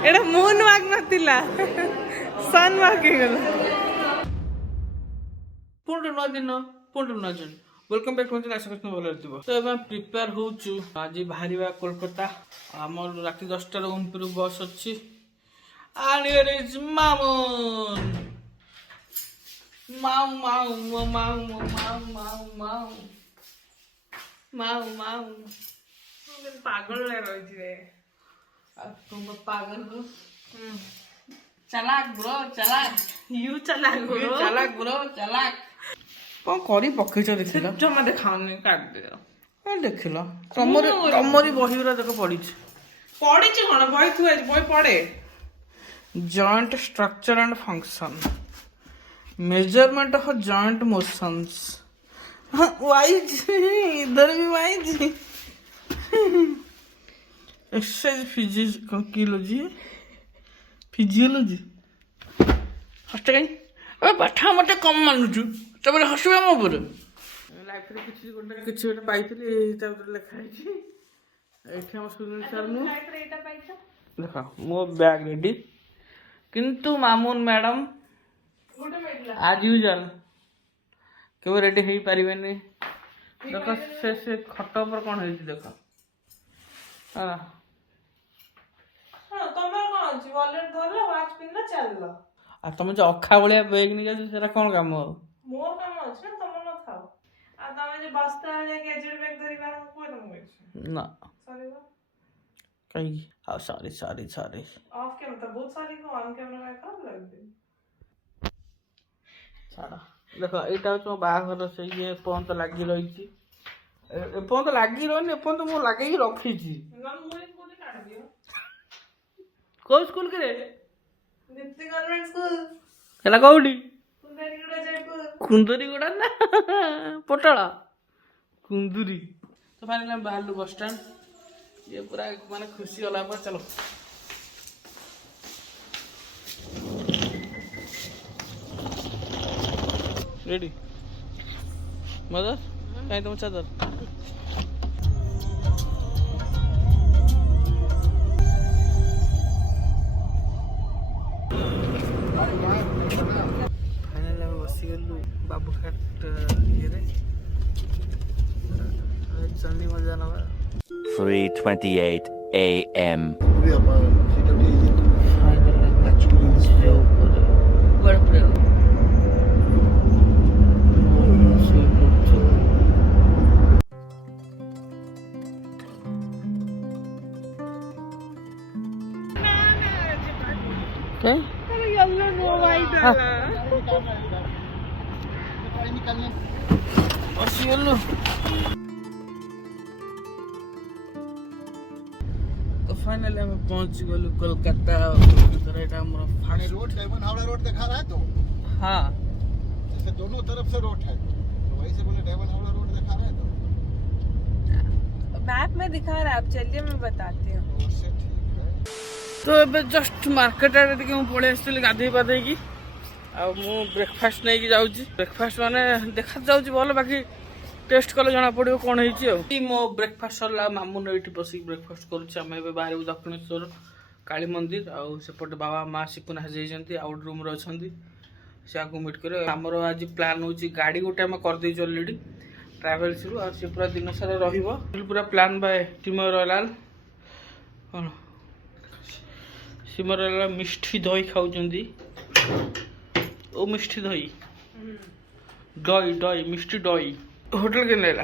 एटा moon वाक नथिला सन वाक हे गेला पुंड न दिन पुंड न जन वेलकम बैक टू आशा करछु भले रहथिबो तो एबे प्रिपेयर होउछु आज बाहरिबा कोलकाता हमर राति 10 टा रूम पर बस अछि and here is मामून माऊ माऊ माऊ माऊ माऊ माऊ माऊ माऊ तुम पागल ले रही रे अब तुम पागल हो चलाक ब्रो चलाक यू चलाक ब्रो चलाक कौन करी पकेच देखिला जमा देखाउनी काट दे ए देखिला तमरी बहिरा देख पड़ीछ कोन बहि थु बहि पड़े joint structure and function measurement of joint motions wise इधर भी वाइज एक्सरसाइज फिजियोलॉजी हस्ट कहीं अबे पाठा मते कम मानुछु तबे हसबे मो पर लाइफ रे किछि गोटे पाइथिली तबे लिखा छि एठी हम सुनील सर नु लाइफ रे एटा पाइछ देखा मो बैग रेडी किंतु मामून मैडम आज यूजुअल केवे रेडी हेई परिबेनी देखो से खट पर कोन हेई देखो हां तमर कोन अछि वॉलेट धरला वॉच पिनला चलला आ तुम जो अखा बळिया बैग नि जाय सेरा कोन काम हो मोर काम अछि ना तमर न थाओ आ तमे जे बस्ता ले गैजेट बैग धरि बार कोइ न होय ना सॉरी कहीं हाँ सॉरी ऑफ कैमरा तो बहुत सारी को ऑन कैमरा में कर लग दे सारा देखो एटा तो बाहर से ये फोन तो लागी रही छी ए फोन तो लागी रहने फोन तो मो लागे ही रखी छी ना मुई कोनी काट दियो को स्कूल करे दीप्ति गवर्नमेंट स्कूल एला कोडी कुंदरीगुड़ा ना पोटला कुंदरी तो फाइनली हम बाहर बस स्टैंड ये पूरा माने खुशी होला पर चलो रेडी मदर कहीं तुम चादर फाइनली हम बसी गलु बाबू घाट ये रे चलनी मजा नवा 3:28 a.m. तो फाइनली हम पहुंच गए Kolkata road diamond Howrah road दिखा रहा है तो हाँ जैसे दोनों तरफ से रोड है तो वही से बोले डायमंड हावड़ा रोड दिखा रहा है तो मैप में दिखा रहा है आप चलिए मैं बताती हूँ तो अब जस्ट मार्केट आड़े टिके मु पळे आस्थिली गाधई पाधई की आ मु ब्रेकफास्ट नहीं जाऊँगी ब्रेकफास्ट माने देखा जाऊँगी भल बाकी टेस्ट कले जना पड़ो कौन होती मो ब्रेकफास्ट सरला मामून ये बस ब्रेकफास्ट करें बाहर दक्षिणेश्वर काली मंदिर आउट बाबा माँ सिकुना जाइए आउट रूम अच्छा से आपको मीट कर आमर आज प्लान हो गाड़ी गोटे आम करदे अलरेडी ट्राभेल्स सी पूरा दिन सारा पूरा प्लान बाय टीमर लाल कौन सिमर लाल मिष्टी दही खाऊँ ओ मिष्टी दही दही दही मिष्टी दही होटल के नेला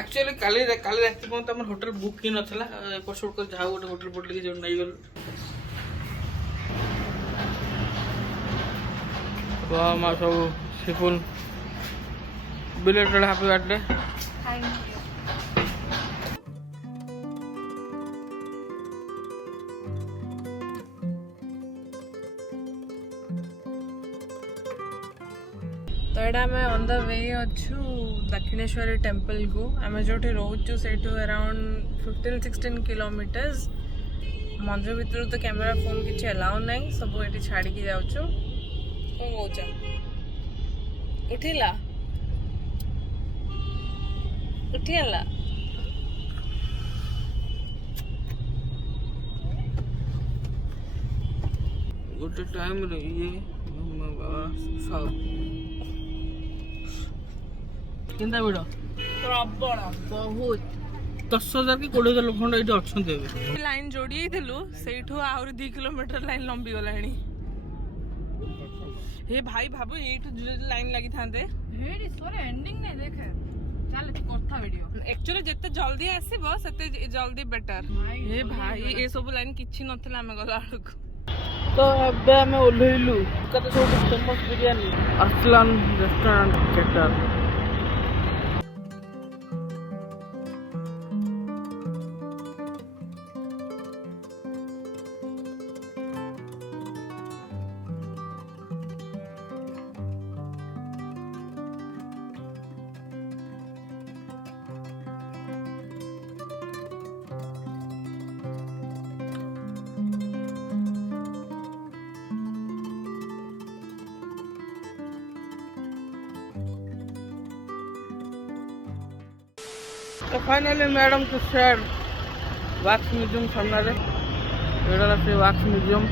एक्चुअली काली रात को तो होटल बुक ही नथला एपट कर जाओ गोटे होटल पटल जो नहीं गल माँ सब सिफुल belated happy birthday thank you तो यहाँ आम ऑन द वे अच्छु दक्षिणेश्वरी टेम्पल को आम जो रोचु से अराउंड 15-16 किलोमीटर्स मंदिर भीतर तो कैमेरा फोन किसी अलाउ ना सब ये छाड़ी जाऊँ कौन कौच उठिला उठिला ଗୋଟେ ଟାଇମ୍ରେ ଇଏ ବାବା ସବୁ କେନ୍ତା ଭିଡ଼ ପ୍ରବଳ ବହୁତ 10,000 କି 20,000 ଲୋକ ଖଣ୍ଡେ ଏଇଠି ଅଛନ୍ତି ଏବେ। ଲାଇନ୍ ଯୋଡ଼ି ହେଇଥିଲୁ ସେଇଠୁ ଆହୁରି 2 କିଲୋମିଟର ଲାଇନ୍ ଲମ୍ବି ଗଲାଣି। हे भाई भाबो एठु लाइन लागि थांदे हेडी सोरे एंडिंग नै देखे चल कोठा वीडियो एक्चुअली जत्ते जल्दी आसीबो सते जल्दी बेटर। हे भाई ए सब लाइन किछि नथला हम गला आलक तो अबे हम ओल्हेलु कते सब फेमस बिरयानी अरसलान रेस्टोरेंट केटर। तो finally Madame Tussauds wax museum सामने से वैक्स म्यूजियम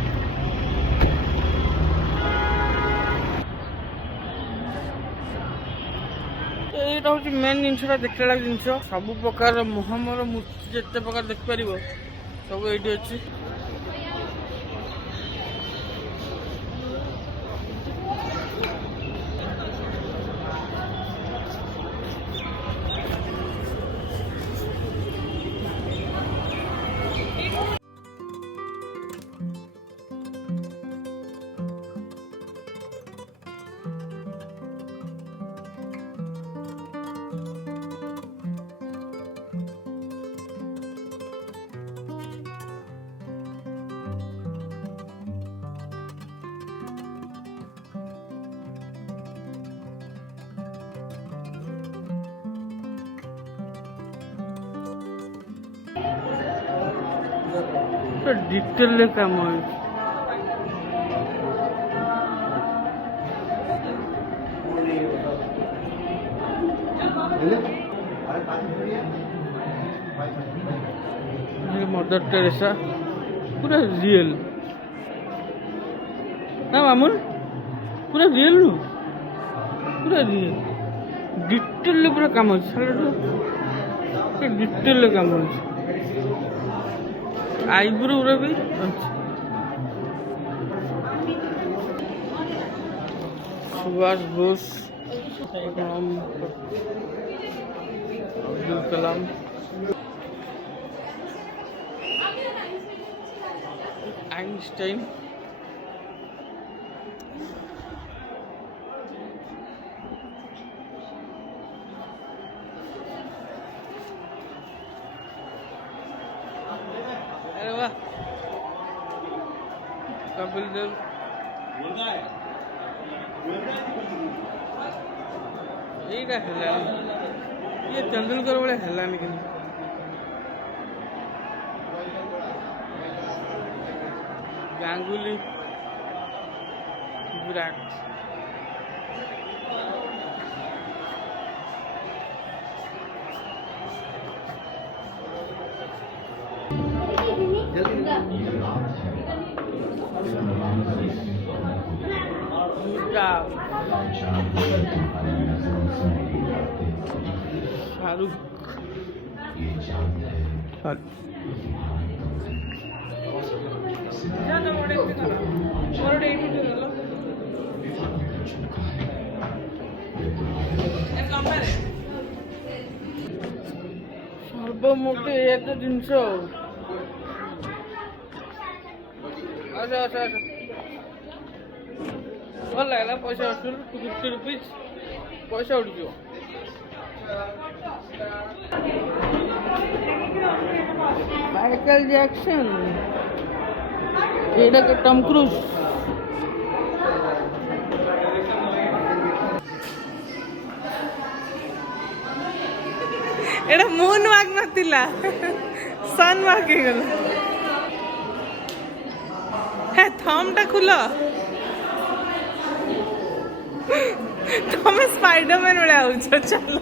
ये हूँ मेन जिनसा देखने लगे जिन सब प्रकार मुहम्मर मूर्ति जिते प्रकार देखिपर सब ये अच्छी। डिटेल काम मदर टेरेसा पूरा रियल ना मामून पूरा रियल नु पूरा रियल डिटेल पूरा काम डिटेल काम आईब्रो भी सुभाष बोस अब्दुल कलाम आइंस्टाइन कपिल देव यहीटा ये तेंदुलकर भाई हेलानी कि गांगुली विराट शाहरुख सर्वमोटे एक जिनस अच्छा अच्छा अच्छा भल लगे पैसा असुल 50 रुपीज पैसा उड़ माइकल जैक्सन एटा के टॉम क्रूज एटा मून वाक नथिला सन वाक हे गला हे थम टा खुला तुम्हें स्पाइडरमैन उड़ा उछो चलो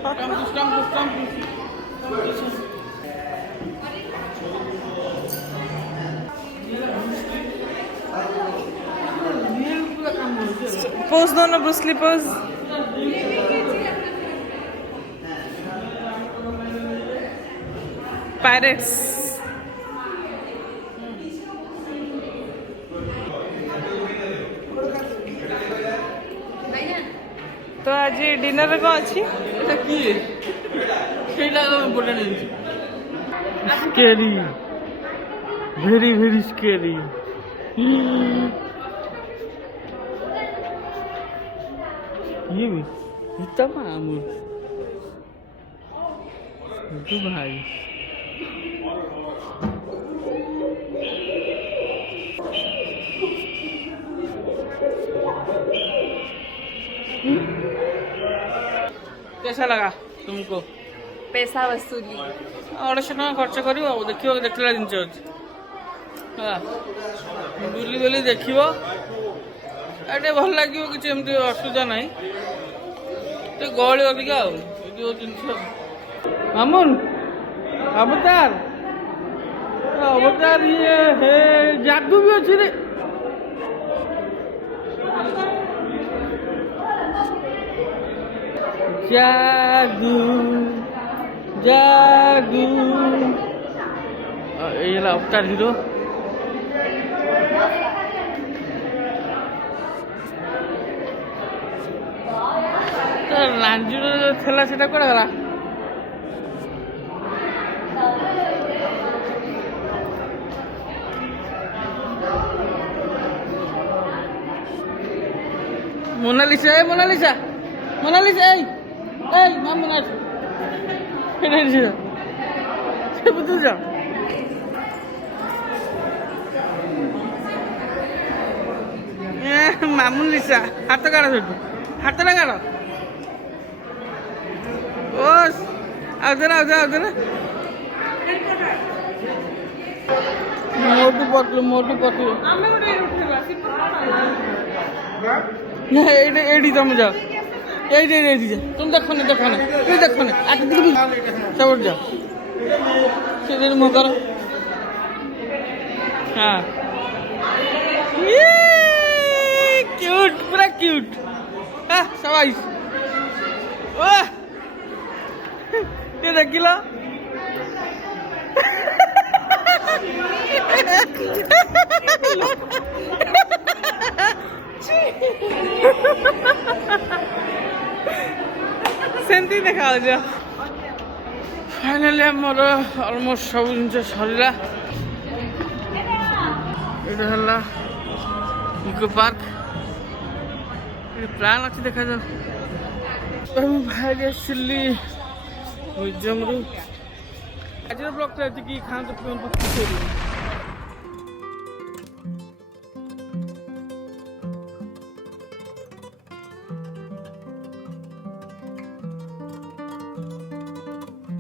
पोज दो ना ब्रूसली पोज। पायरेट्स। तो आज डिनर को अच्छी स्केरी वेरी वेरी स्केरी। ये भी इतना मामूल तो भाई कैसा लगा तुमको? पैसा वसूली 250 टका खर्च कर देखियो देखला जिनस अच्छी बुली बुली देखियो एटे भल लगे किसी एमती असुविधा ना तो गहली अधिका जिनस मामून अवतार अवतार ये है जादू भी अच्छी रे जादू जादू ये अवतार हिरो लांजीर थेला सेटा कोड़ा गला मोनालिसा ए मोनालिसा मोनालिसा ए मामून आस से बुझु जा मामून लिसा हाथ काढ़ से हाथ ना काढ़ ओस आउदे ना मोटू पतलू एडी तुम जाओ ये तुम देखो ना आगे देखी सब जाओ से मुँह करो हाँ क्यूट पूरा क्यूट सबाइस ये देख लो सेमती देखा फाइनाली आमर अलमोस्ट सब जिन सरला ये इको पार्क प्लान अच्छी देखा जाओ बाहर आसली म्यूजियम आज ब्लॉग खाते पिंतु